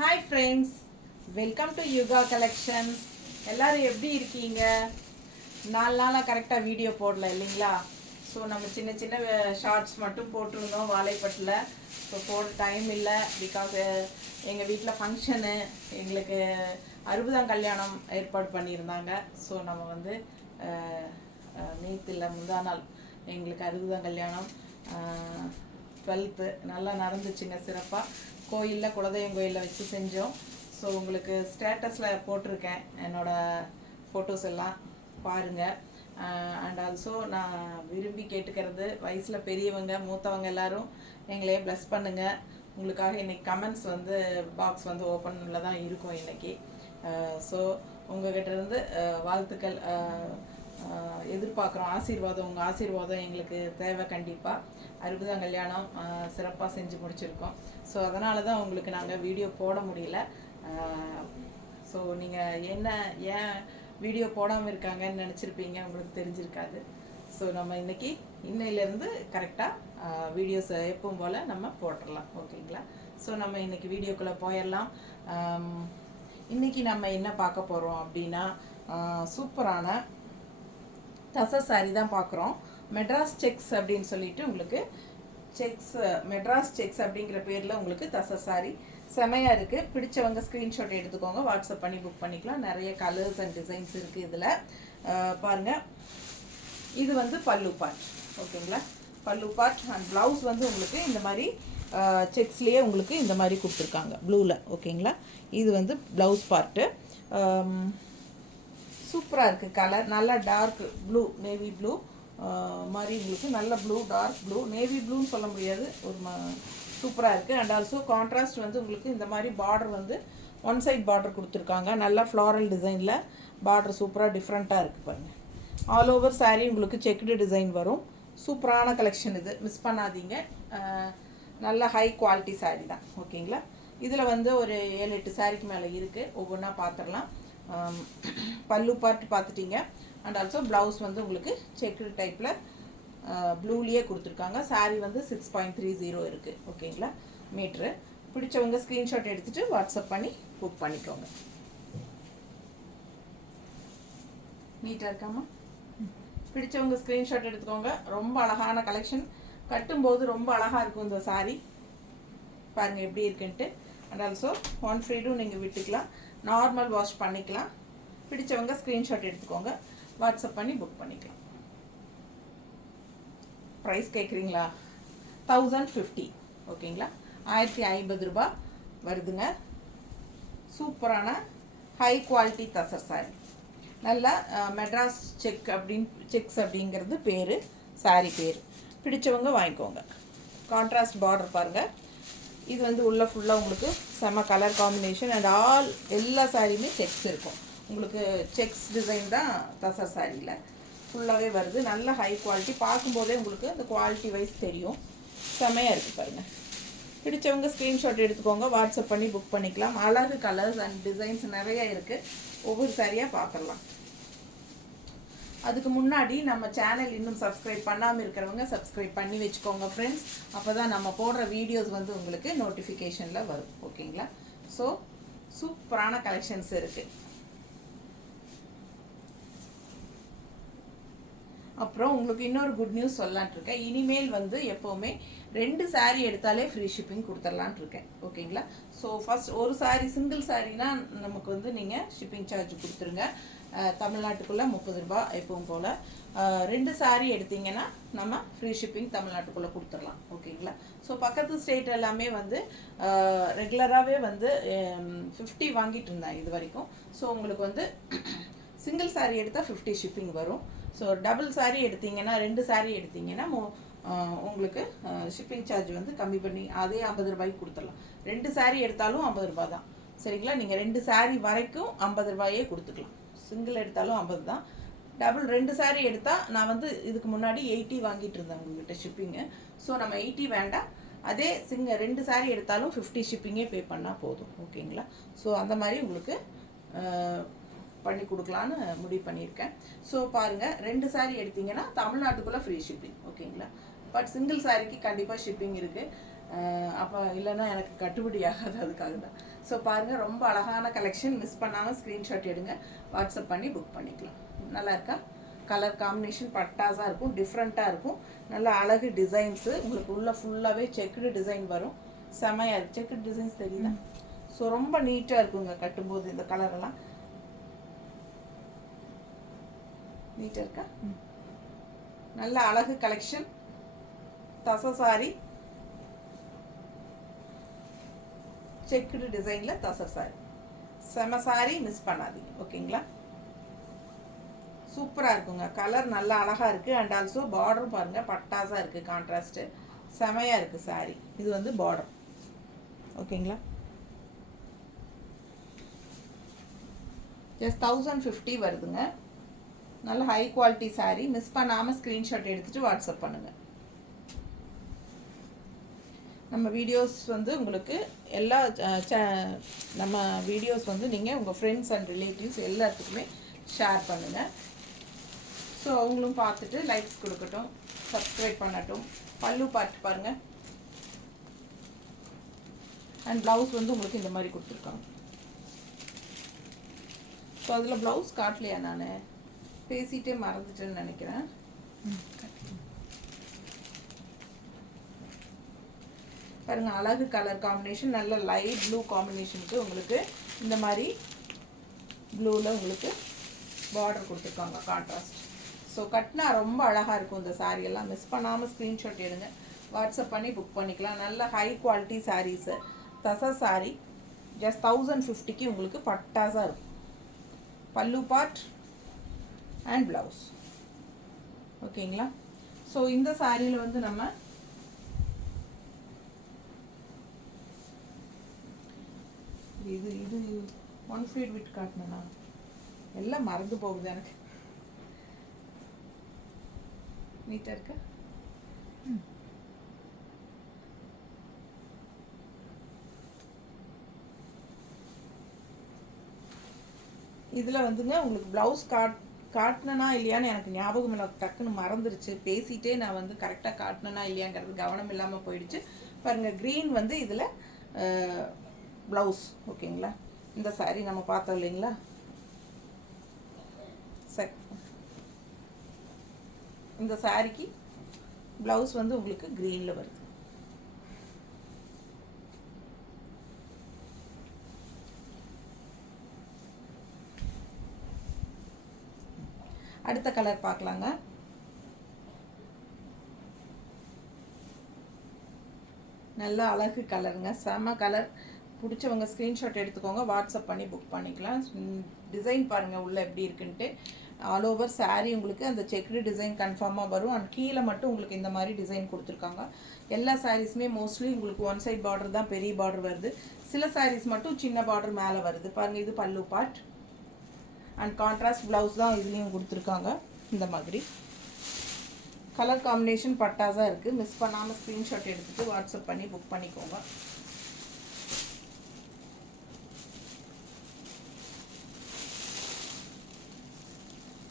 Hi friends, welcome to Yuga collections. எல்லோரும் எப்படி இருக்கீங்க? 4 நாளாக கரெக்டாக வீடியோ போடல இல்லைங்களா? ஸோ நம்ம சின்ன சின்ன ஷார்ட்ஸ் மட்டும் போட்டிருந்தோம் வாழைப்பட்டில். ஸோ போட டைம் இல்லை. பிகாஸ் எங்கள் வீட்டில் ஃபங்க்ஷனு, எங்களுக்கு 60ஆம் கல்யாணம் ஏற்பாடு பண்ணியிருந்தாங்க. ஸோ நம்ம வந்து நேற்று இல்லை முந்தா நாள் எங்களுக்கு 60ஆம் கல்யாணம் 12th நல்லா நடந்துச்சுங்க. சிறப்பாக கோயிலில், குலதெய்வம் கோயிலில் வச்சு செஞ்சோம். ஸோ உங்களுக்கு ஸ்டேட்டஸில் போட்டிருக்கேன் என்னோடய ஃபோட்டோஸ் எல்லாம் பாருங்கள். அண்ட் ஆல்சோ நான் விரும்பி கேட்டுக்கிறது, வயசில் பெரியவங்க மூத்தவங்க எல்லோரும் எங்களையே ப்ளஸ் பண்ணுங்கள். உங்களுக்காக இன்றைக்கி கமெண்ட்ஸ் வந்து பாக்ஸ் வந்து ஓப்பனில் தான் இருக்கும் இன்றைக்கி. ஸோ உங்கள்கிட்ட இருந்து வாழ்த்துக்கள் எதிர்பார்க்குறோம். ஆசீர்வாதம், உங்கள் ஆசீர்வாதம் எங்களுக்கு தேவை கண்டிப்பாக. 60ஆம் கல்யாணம் சிறப்பாக செஞ்சு முடிச்சிருக்கோம். ஸோ அதனால தான் உங்களுக்கு நாங்கள் வீடியோ போட முடியல. ஸோ நீங்கள் ஏன் வீடியோ போடாமல் இருக்காங்கன்னு நினச்சிருப்பீங்க, உங்களுக்கு தெரிஞ்சிருக்காது. ஸோ நம்ம இன்னையிலேருந்து கரெக்டாக வீடியோஸ் எப்பவும் போல் நம்ம போட்டுடலாம், ஓகேங்களா? ஸோ நம்ம இன்றைக்கி வீடியோக்குள்ளே போயிடலாம். இன்றைக்கி நம்ம என்ன பார்க்க போகிறோம் அப்படின்னா, சூப்பரான தசர் சாரி தான் பார்க்குறோம். மெட்ராஸ் செக்ஸ் அப்படின்னு சொல்லிட்டு உங்களுக்கு மெட்ராஸ் செக்ஸ் அப்படிங்கிற பேரில் உங்களுக்கு தசர் சாரி செமையாக இருக்குது. பிடிச்சவங்க ஸ்க்ரீன்ஷாட் எடுத்துக்கோங்க, வாட்ஸ்அப் பண்ணி புக் பண்ணிக்கலாம். நிறைய கலர்ஸ் அண்ட் டிசைன்ஸ் இருக்குது இதில். பாருங்கள், இது வந்து பல்லு பார்ட், ஓகேங்களா? பல்லு பார்ட் அண்ட் ப்ளவுஸ் வந்து உங்களுக்கு இந்த மாதிரி செக்ஸ்லேயே உங்களுக்கு இந்த மாதிரி கொடுத்துருக்காங்க ப்ளூவில், ஓகேங்களா? இது வந்து ப்ளவுஸ் பார்ட்டு. சூப்பராக இருக்குது. கலர் நல்லா டார்க் ப்ளூ, நேவி ப்ளூ மாதிரி உங்களுக்கு நல்ல ப்ளூ, டார்க் ப்ளூ, நேவி ப்ளூன்னு சொல்ல முடியாது, ஒரு சூப்பராக இருக்குது. அண்ட் ஆல்சோ கான்ட்ராஸ்ட் வந்து உங்களுக்கு இந்த மாதிரி பார்டர் வந்து ஒன் சைட் பார்டர் கொடுத்துருக்காங்க. நல்லா ஃப்ளாரல் டிசைனில் பார்டர் சூப்பராக டிஃப்ரெண்ட்டாக இருக்குது பாருங்கள். ஆல் ஓவர் சாரீ உங்களுக்கு செக்குடு டிசைன் வரும். சூப்பரான கலெக்ஷன் இது, மிஸ் பண்ணாதீங்க. நல்ல ஹை குவாலிட்டி சாரீ தான், ஓகேங்களா? இதில் வந்து ஒரு 7-8 சாரீக்கு மேலே இருக்குது. ஒவ்வொன்றா பார்த்துடலாம். பல்லு பார்ட் பார்த்துட்டிங்க. அண்ட் ஆல்சோ ப்ளவுஸ் வந்து உங்களுக்கு செக்குடு டைப்பில் ப்ளூலேயே கொடுத்துருக்காங்க. சாரீ வந்து 6.30 இருக்குது, ஓகேங்களா? மீட்ரு. பிடிச்சவங்க ஸ்க்ரீன்ஷாட் எடுத்துகிட்டு வாட்ஸ்அப் பண்ணி புக் பண்ணிக்கோங்க. நீட்டாக இருக்காமா? பிடிச்சவங்க ஸ்க்ரீன்ஷாட் எடுத்துக்கோங்க. ரொம்ப அழகான கலெக்ஷன், கட்டும்போது ரொம்ப அழகாக இருக்கும் இந்த சாரீ. பாருங்கள் எப்படி இருக்குன்ட்டு. அண்ட் ஆல்சோ ஒன் ஃப்ரீடும் நீங்கள் விட்டுக்கலாம், நார்மல் வாஷ் பண்ணிக்கலாம். பிடிச்சவங்க ஸ்க்ரீன்ஷாட் எடுத்துக்கோங்க, வாட்ஸ்அப் பண்ணி புக் பண்ணிக்கலாம். ப்ரைஸ் கேட்குறீங்களா? 1050, ஓகேங்களா? 1050 ரூபாய் வருதுங்க. சூப்பரான ஹை குவாலிட்டி தசர் சாரி. நல்லா மெட்ராஸ் செக்ஸ் அப்படிங்கிறது பேர், சாரி பேர். பிடிச்சவங்க வாங்கிக்கோங்க. கான்ட்ராஸ்ட் பார்டர் பாருங்கள். இது வந்து உள்ள ஃபுல்லாக உங்களுக்கு செம கலர் காம்பினேஷன். அண்ட் எல்லா சாரியுமே செக்ஸ் இருக்கும். உங்களுக்கு செக்ஸ் டிசைன் தான் தசர் சாரியில் ஃபுல்லாகவே வருது. நல்ல ஹை குவாலிட்டி. பார்க்கும்போதே உங்களுக்கு அந்த குவாலிட்டி வைஸ் தெரியும். செமையாக இருக்குது பாருங்கள். பிடிச்சவங்க ஸ்க்ரீன்ஷாட் எடுத்துக்கோங்க, வாட்ஸ்அப் பண்ணி புக் பண்ணிக்கலாம். அழகு கலர்ஸ் அண்ட் டிசைன்ஸ் நிறையா இருக்குது. ஒவ்வொரு சாரியாக பார்த்துடலாம். அதுக்கு முன்னாடி நம்ம சேனல் இன்னும் சப்ஸ்கிரைப் பண்ணாமல் இருக்கிறவங்க சப்ஸ்கிரைப் பண்ணி வச்சுக்கோங்க ஃப்ரெண்ட்ஸ். அப்போ தான் நம்ம போடுற வீடியோஸ் வந்து உங்களுக்கு நோட்டிஃபிகேஷனில் வரும், ஓகேங்களா? ஸோ சூப்பரான கலெக்ஷன்ஸ் இருக்குது. அப்புறம் உங்களுக்கு இன்னொரு குட் நியூஸ் சொல்லலான் இருக்கேன். இனிமேல் வந்து எப்போவுமே 2 சாரீ எடுத்தாலே ஃப்ரீ ஷிப்பிங் கொடுத்துடலான் இருக்கேன், ஓகேங்களா? ஸோ ஃபஸ்ட் ஒரு சாரீ, சிங்கிள் சாரீனா நமக்கு வந்து நீங்கள் ஷிப்பிங் சார்ஜ் கொடுத்துருங்க. தமிழ்நாட்டுக்குள்ளே 30 ரூபா எப்பவும் போல். 2 சாரீ எடுத்திங்கன்னா நம்ம ஃப்ரீ ஷிப்பிங் தமிழ்நாட்டுக்குள்ளே கொடுத்துடலாம், ஓகேங்களா? ஸோ பக்கத்து ஸ்டேட் எல்லாமே வந்து ரெகுலராகவே வந்து 50 வாங்கிட்டு இருந்தாங்க இது வரைக்கும். ஸோ உங்களுக்கு வந்து சிங்கிள் சாரீ எடுத்தால் 50 ஷிப்பிங் வரும். ஸோ டபுள் சாரீ எடுத்திங்கன்னா, 2 சாரீ எடுத்திங்கன்னா உங்களுக்கு ஷிப்பிங் சார்ஜ் வந்து கம்மி பண்ணி அதே 50 ரூபாய்க்கு கொடுத்துடலாம். 2 சாரீ எடுத்தாலும் 50 ரூபா தான், சரிங்களா? நீங்கள் 2 சாரீ வரைக்கும் 50 ரூபாயே கொடுத்துக்கலாம். சிங்கிள் எடுத்தாலும் 50 தான். டபுள் 2 சாரீ எடுத்தால் நான் வந்து இதுக்கு முன்னாடி 80 வாங்கிட்டு இருந்தேன் உங்கள்கிட்ட ஷிப்பிங்கு. ஸோ நம்ம 80 வேண்டாம். அதே 2 சாரீ எடுத்தாலும் 50 ஷிப்பிங்கே பே பண்ணால் போதும், ஓகேங்களா? ஸோ அந்த மாதிரி உங்களுக்கு பண்ணி கொடுக்கலான்னு முடிவு பண்ணியிருக்கேன். ஸோ பாருங்கள், 2 சாரீ எடுத்திங்கன்னா தமிழ்நாட்டுக்குள்ளே ஃப்ரீ ஷிப்பிங், ஓகேங்களா? பட் சிங்கிள் சாரீக்கு கண்டிப்பாக ஷிப்பிங் இருக்குது. அப்போ இல்லைன்னா எனக்கு கட்டுப்படி ஆகாது, அதுக்காக தான். ஸோ பாருங்கள், ரொம்ப அழகான கலெக்ஷன். மிஸ் பண்ணாமல் ஸ்க்ரீன்ஷாட் எடுங்க, வாட்ஸ்அப் பண்ணி புக் பண்ணிக்கலாம். நல்லா இருக்கா? கலர் காம்பினேஷன் பட்டாஸாக இருக்கும், டிஃப்ரெண்ட்டாக இருக்கும். நல்ல அழகு டிசைன்ஸு உங்களுக்கு உள்ள ஃபுல்லாகவே செக்குடு டிசைன் வரும். செமையாக இருக்குது. செக்குடு டிசைன்ஸ் தெரியுதா? ஸோ ரொம்ப நீட்டாக இருக்குங்க கட்டும்போது. இந்த கலரெல்லாம் நீட்டாக இருக்கா? நல்ல அழகு கலெக்ஷன். தசை சாரி, செக்குடு டிசைனில் தசை சாரி, செம சாரி, மிஸ் பண்ணாதீங்க. ஓகேங்களா? சூப்பராக இருக்குங்க. கலர் நல்லா அழகாக இருக்குது. அண்ட் ஆல்சோ பார்டரும் பாருங்கள் பட்டாஸாக இருக்குது, கான்ட்ராஸ்ட்டு செமையாக இருக்குது சாரி. இது வந்து பார்டர். ஓகேங்களா? ஜஸ்ட் 1050 வருதுங்க. நல்ல ஹை குவாலிட்டி சாரி. மிஸ் பண்ணாமல் ஸ்க்ரீன்ஷாட் எடுத்துகிட்டு வாட்ஸ்அப் பண்ணுங்கள். நம்ம வீடியோஸ் வந்து உங்களுக்கு எல்லா நம்ம வீடியோஸ் வந்து நீங்கள் உங்கள் ஃப்ரெண்ட்ஸ் அண்ட் ரிலேட்டிவ்ஸ் எல்லாத்துக்குமே ஷேர் பண்ணுங்கள். ஸோ அவங்களும் பார்த்துட்டு லைக்ஸ் கொடுக்கட்டும், சப்ஸ்கிரைப் பண்ணட்டும். பல்லு பார்த்து பாருங்கள். அண்ட் ப்ளவுஸ் வந்து உங்களுக்கு இந்த மாதிரி கொடுத்துருக்காங்க. ஸோ அதில் ப்ளவுஸ் காட்டலையா? நான் பேசிகிட்டே மறந்துட்டேன்னு நினைக்கிறேன். பாருங்கள், அழகு கலர் காம்பினேஷன். நல்ல லைட் ப்ளூ காம்பினேஷனுக்கு உங்களுக்கு இந்த மாதிரி ப்ளூவில் உங்களுக்கு பார்டர் கொடுத்துருக்காங்க, கான்ட்ராஸ்ட். ஸோ கட்டினா ரொம்ப அழகாக இருக்கும் இந்த சாரியெல்லாம். மிஸ் பண்ணாமல் ஸ்க்ரீன்ஷாட் எடுங்க, வாட்ஸ்அப் பண்ணி புக் பண்ணிக்கலாம். நல்ல ஹை குவாலிட்டி சாரீஸு. தசை சாரி ஜஸ்ட் 1050க்கு உங்களுக்கு பட்டாஸாக இருக்கும். பல்லு பார்ட் அண்ட் ப்ளவுஸ். ஓகேங்களா? ஸோ இந்த சாரியில் வந்து நம்ம இது 1 ஃபீட் விட் காட்டினா எல்லாம் மறந்து போகுது எனக்கு. நீட்டாக இருக்க. இதில் வந்துங்க உங்களுக்கு ப்ளவுஸ் காட்டினா இல்லையான்னு எனக்கு ஞாபகம் இல்லை, டக்குன்னு மறந்துருச்சு. பேசிகிட்டே நான் வந்து கரெக்டாக காட்டினா இல்லையாங்கிறது கவனம் இல்லாமல் போயிடுச்சு. பாருங்கள், க்ரீன் வந்து இதில் ப்ளவுஸ். ஓகேங்களா? இந்த சாரீ நம்ம பார்த்தோம் இல்லைங்களா? இந்த சாரிக்கு ப்ளவுஸ் வந்து உங்களுக்கு க்ரீனில் வருது. அடுத்த கலர் பார்க்கலாங்க. நல்ல அழகு கலருங்க, செம கலர். பிடிச்சவங்க ஸ்க்ரீன்ஷாட் எடுத்துக்கோங்க, வாட்ஸ்அப் பண்ணி புக் பண்ணிக்கலாம். டிசைன் பாருங்கள் உள்ளே எப்படி இருக்குன்ட்டு. ஆல் ஓவர் சாரீ உங்களுக்கு அந்த செக்குடு டிசைன் கன்ஃபார்மாக வரும். அண்ட் கீழே மட்டும் உங்களுக்கு இந்த மாதிரி டிசைன் கொடுத்துருக்காங்க. எல்லா சாரீஸுமே மோஸ்ட்லி உங்களுக்கு ஒன் சைட் பார்டர் தான் பெரிய பார்டர் வருது. சில சாரீஸ் மட்டும் சின்ன பார்டர் மேலே வருது. பாருங்கள், இது பல்லு பார்ட் அண்ட் கான்ட்ராஸ்ட் ப்ளவுஸ் தான் இதுலேயும் கொடுத்துருக்காங்க. இந்த மாதிரி கலர் காம்பினேஷன் பட்டாஸாக இருக்குது. மிஸ் பண்ணாமல் ஸ்க்ரீன்ஷாட் எடுத்துகிட்டு வாட்ஸ்அப் பண்ணி புக் பண்ணிக்கோங்க.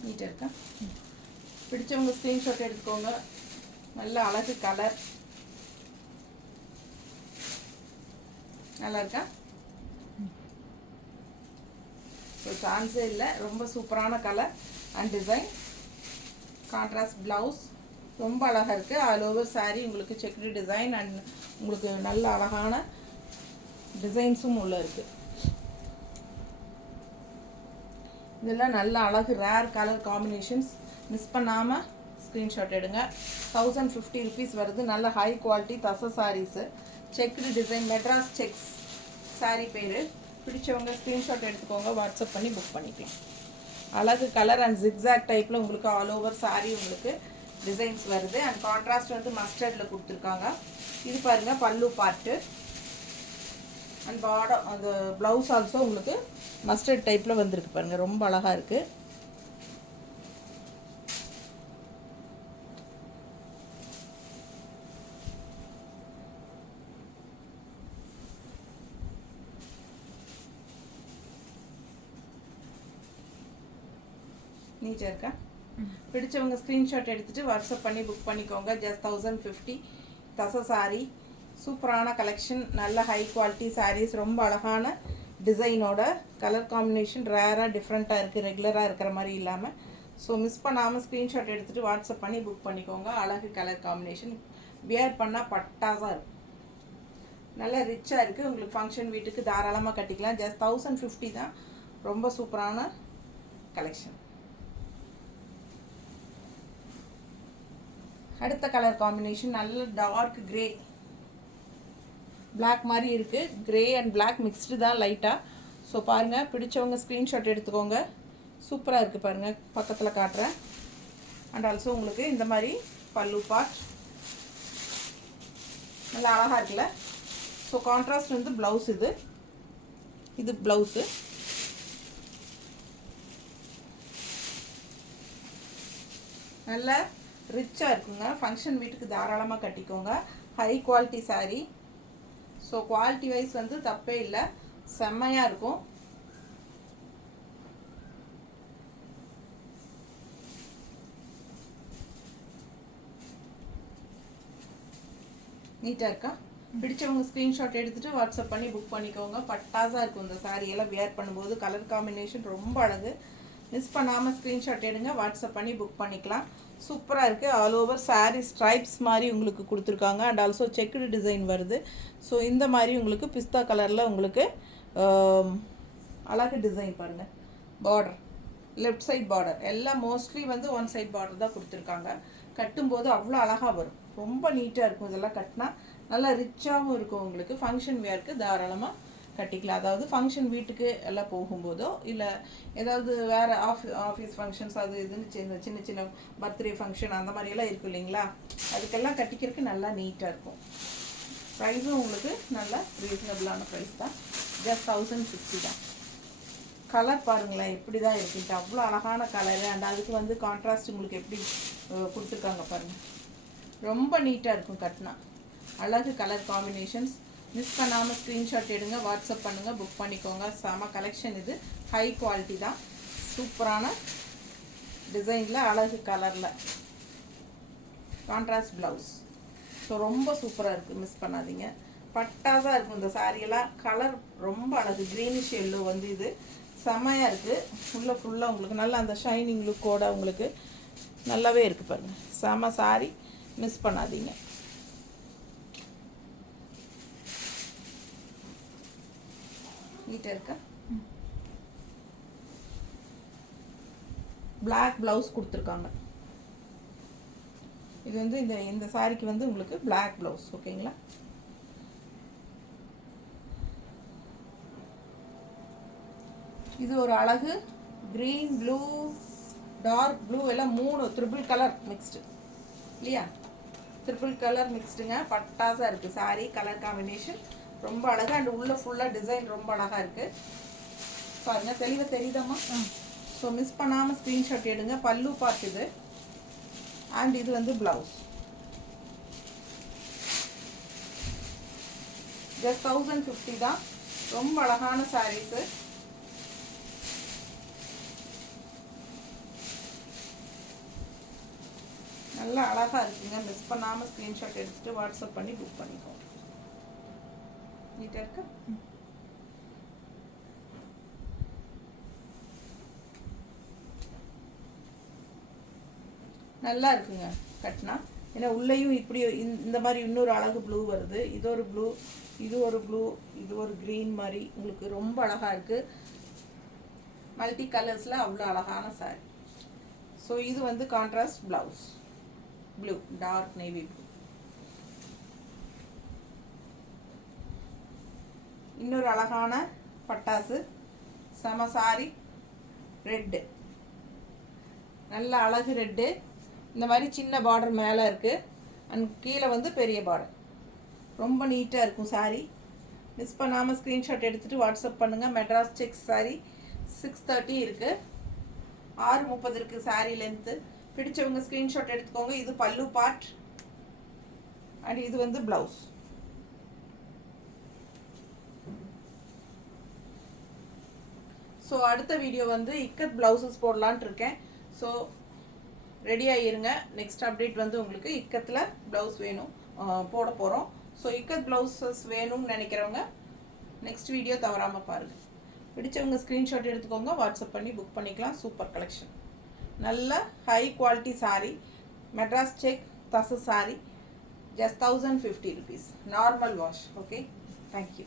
நீட்டாக இருக்கா? பிடிச்சவங்க ஸ்க்ரீன்ஷாட் எடுத்துக்கோங்க. நல்ல அழகு கலர். நல்லா இருக்கா? ஸோ சான்ஸே இல்லை, ரொம்ப சூப்பரான colour and design. Contrast blouse ரொம்ப அழகாக இருக்குது. ஆல் ஓவர் சாரீ உங்களுக்கு செக்குடு டிசைன் அண்ட் உங்களுக்கு நல்ல அழகான டிசைன்ஸும் உள்ளே இருக்குது. இதெல்லாம் நல்ல அழகு ரேர் கலர் காம்பினேஷன்ஸ். மிஸ் பண்ணாமல் ஸ்க்ரீன்ஷாட் எடுங்க. 1050 ருபீஸ் வருது. நல்ல ஹை குவாலிட்டி தசை saris. Checked design Madras checks sari பேர். பிடிச்சவங்க ஸ்க்ரீன்ஷாட் எடுத்துக்கோங்க, வாட்ஸ்அப் பண்ணி புக் பண்ணிக்கலாம். அழகு கலர் அண்ட் ஜிக்ஸாக் டைப்பில் உங்களுக்கு ஆல் ஓவர் சாரீ உங்களுக்கு டிசைன்ஸ் வருது. அண்ட் கான்ட்ராஸ்ட் வந்து மஸ்டர்டில் கொடுத்துருக்காங்க. இது பாருங்கள் பல்லு பார்ட்டு அண்ட் பார்டர். அந்த ப்ளவுஸ் ஆல்சோ உங்களுக்கு மஸ்டர்ட் டைப்பில் வந்திருக்கு பாருங்கள், ரொம்ப அழகாக இருக்குது. நீட்டாக இருக்கா? பிடிச்சவங்க ஸ்க்ரீன்ஷாட் எடுத்துகிட்டு வாட்ஸ்அப் பண்ணி புக் பண்ணிக்கோங்க. ஜஸ்ட் 1050 தசை சாரி. சூப்பரான கலெக்ஷன், நல்ல ஹை குவாலிட்டி சாரீஸ், ரொம்ப அழகான டிசைனோட, கலர் காம்பினேஷன் ரேராக டிஃப்ரெண்ட்டாக இருக்குது, ரெகுலராக இருக்கிற மாதிரி இல்லாமல். ஸோ மிஸ் பண்ணாமல் ஸ்க்ரீன்ஷாட் எடுத்துகிட்டு வாட்ஸ்அப் பண்ணி புக் பண்ணிக்கோங்க. அழகு கலர் காம்பினேஷன், வியர் பண்ணால் பட்டாசாக இருக்கும், நல்லா ரிச்சாக இருக்குது. உங்களுக்கு ஃபங்க்ஷன் வீட்டுக்கு தாராளமாக கட்டிக்கலாம். ஜஸ்ட் 1050 தான். ரொம்ப சூப்பரான கலெக்ஷன். அடுத்த கலர் காம்பினேஷன் நல்ல டார்க் கிரே, பிளாக் மாதிரி இருக்குது. கிரே அண்ட் பிளாக் மிக்ஸ்டு தான் லைட்டாக. ஸோ பாருங்கள், பிடிச்சவங்க ஸ்க்ரீன்ஷாட் எடுத்துக்கோங்க. சூப்பராக இருக்குது பாருங்கள், பக்கத்தில் காட்டுறேன். அண்ட் ஆல்சோ உங்களுக்கு இந்த மாதிரி பல்லு பார்ட் நல்லா அழகாக இருக்குல்ல. ஸோ கான்ட்ராஸ்ட் வந்து ப்ளவுஸ், இது ப்ளவுஸு. நல்லா ரிச்சாக இருக்குங்க, ஃபங்க்ஷன் வீட்டுக்கு தாராளமாக கட்டிக்கோங்க. High quality sari. So quality wise வந்து தப்பே இல்லை, செம்மையாக இருக்கும். நீட்டாக இருக்கா? பிடிச்சவங்க ஸ்க்ரீன்ஷாட் எடுத்துகிட்டு வாட்ஸ்அப் பண்ணி புக் பண்ணிக்கோங்க. பட்டாசாக இருக்கும் இந்த சாரியெல்லாம் வியர் பண்ணும்போது. கலர் காம்பினேஷன் ரொம்ப அழகு. மிஸ் பண்ணாமல் ஸ்க்ரீன்ஷாட் எடுங்க, வாட்ஸ்அப் பண்ணி புக் பண்ணிக்கலாம். சூப்பராக இருக்குது. ஆல் ஓவர் சாரீ ஸ்ட்ரைப்ஸ் மாதிரி உங்களுக்கு கொடுத்துருக்காங்க. அண்ட் ஆல்சோ செக்குடு டிசைன் வருது. ஸோ இந்த மாதிரி உங்களுக்கு பிஸ்தா கலரில் உங்களுக்கு அழகு டிசைன் பாருங்கள். பார்டர், லெஃப்ட் சைட் பார்டர் எல்லாம் மோஸ்ட்லி வந்து ஒன் சைட் பார்டர் தான் கொடுத்துருக்காங்க. கட்டும்போது அவ்வளோ அழகாக வரும், ரொம்ப நீட்டாக இருக்கும். இதெல்லாம் கட்டினா நல்லா ரிச்சாகவும் இருக்கும். உங்களுக்கு ஃபங்க்ஷன் வேருக்கு தாராளமாக கட்டிக்கலாம். அதாவது ஃபங்க்ஷன் வீட்டுக்கு எல்லாம் போகும்போதோ இல்லை ஏதாவது வேறு ஆஃபீஸ் ஃபங்க்ஷன்ஸ் அது இதுன்னு சின்ன சின்ன பர்த்டே ஃபங்க்ஷன் அந்த மாதிரியெல்லாம் இருக்கும் இல்லைங்களா, அதுக்கெல்லாம் கட்டிக்கிறதுக்கு நல்லா நீட்டாக இருக்கும். ப்ரைஸும் உங்களுக்கு நல்லா ரீசனபிளான ப்ரைஸ் தான். ஜஸ்ட் 1050 தான். கலர் பாருங்களேன் எப்படி தான் இருக்குன்ட்டு, அவ்வளோ அழகான கலரு. அண்ட் அதுக்கு வந்து கான்ட்ராஸ்ட் உங்களுக்கு எப்படி கொடுத்துருக்காங்க பாருங்கள், ரொம்ப நீட்டாக இருக்கும் கட்டினா. அழகு கலர் காம்பினேஷன்ஸ். மிஸ் பண்ணாமல் ஸ்க்ரீன்ஷாட் எடுங்க, வாட்ஸ்அப் பண்ணுங்கள், புக் பண்ணிக்கோங்க. செம கலெக்ஷன் இது, ஹை குவாலிட்டி தான். சூப்பரான டிசைனில் அழகு கலரில் கான்ட்ராஸ்ட் ப்ளவுஸ். ஸோ ரொம்ப சூப்பராக இருக்குது, மிஸ் பண்ணாதீங்க. பட்டாசாக இருக்கும் இந்த சாரியெல்லாம். கலர் ரொம்ப அழகு, க்ரீனிஷ் எல்லோ வந்து இது செமையாக இருக்குது. ஃபுல்லாக உங்களுக்கு நல்ல அந்த ஷைனிங் லுக்கோட உங்களுக்கு நல்லாவே இருக்குது பாருங்கள். செம சாரி, மிஸ் பண்ணாதீங்க. நீட்டாக இருக்கா? பிளாக் ப்ளவுஸ் கொடுத்துருக்காங்க. இது வந்து இந்த சாரிக்கு வந்து உங்களுக்கு பிளாக் ப்ளவுஸ். ஓகேங்களா? இது ஒரு அழகு க்ரீன், ப்ளூ, டார்க் ப்ளூ எல்லாம் 3 ட்ரிபிள் கலர் மிக்ஸ்டு இல்லையா? ட்ரிபிள் கலர் மிக்ஸ்டுங்க. பட்டாசாக இருக்குது சாரி. கலர் காம்பினேஷன் ரொம்ப அழகாக. அண்ட் உள்ள ஃபுல்லாக டிசைன் ரொம்ப அழகாக இருக்குது பாருங்க. தெளிவாக தெரியுதாம்மா? ஸோ மிஸ் பண்ணாமல் ஸ்க்ரீன்ஷாட் எடுங்க. பல்லு பார்ட் இது. அண்ட் இது வந்து ப்ளவுஸ். ஜஸ்ட் 1050 தான். ரொம்ப அழகான சாரீஸு. நல்லா அழகாக இருக்குங்க. மிஸ் பண்ணாமல் ஸ்க்ரீன்ஷாட் எடுத்துகிட்டு வாட்ஸ்அப் பண்ணி புக் பண்ணிக்கோங்க. நீட்டாக இருக்கா? நல்லா இருக்குங்க கட்டினா. ஏன்னா உள்ளேயும் இப்படி இந்த மாதிரி இன்னொரு அழகு ப்ளூ வருது. இது ஒரு ப்ளூ, இது ஒரு ப்ளூ, இது ஒரு க்ரீன் மாதிரி உங்களுக்கு ரொம்ப அழகாக இருக்குது. மல்டி கலர்ஸில் அவ்வளோ அழகான சாரி. ஸோ இது வந்து contrast blouse, blue, dark navy blue. இன்னொரு அழகான பட்டாசு செம சாரி, ரெட்டு, நல்ல அழகு ரெட்டு. இந்த மாதிரி சின்ன பார்டர் மேலே இருக்குது. அண்ட் கீழே வந்து பெரிய பார்டர். ரொம்ப நீட்டாக இருக்கும் சாரி. மிஸ் பண்ணாமல் ஸ்க்ரீன்ஷாட் எடுத்துகிட்டு வாட்ஸ்அப் பண்ணுங்கள். மெட்ராஸ் செக்ஸ் சாரி 630 இருக்குது. 6:30 இருக்குது சாரி லென்த்து. பிடிச்சவங்க ஸ்க்ரீன்ஷாட் எடுத்துக்கோங்க. இது பல்லு பார்ட் அண்ட் இது வந்து ப்ளவுஸ். ஸோ அடுத்த வீடியோ வந்து இக்கத் ப்ளவுசஸ் போடலான்ட்டு இருக்கேன். ஸோ ரெடியாக இருங்க. நெக்ஸ்ட் அப்டேட் வந்து உங்களுக்கு இக்கத்தில் ப்ளவுஸ் வேணும், போட போகிறோம். ஸோ இக்கத் ப்ளவுசஸ் வேணும்னு நினைக்கிறவங்க நெக்ஸ்ட் வீடியோ தவறாமல் பாருங்கள். பிடிச்சவங்க ஸ்க்ரீன்ஷாட் எடுத்துக்கோங்க, வாட்ஸ்அப் பண்ணி புக் பண்ணிக்கலாம். சூப்பர் கலெக்ஷன், நல்ல high quality sari, Madras check தசு sari, just 1050 rupees, normal wash. Okay, thank you.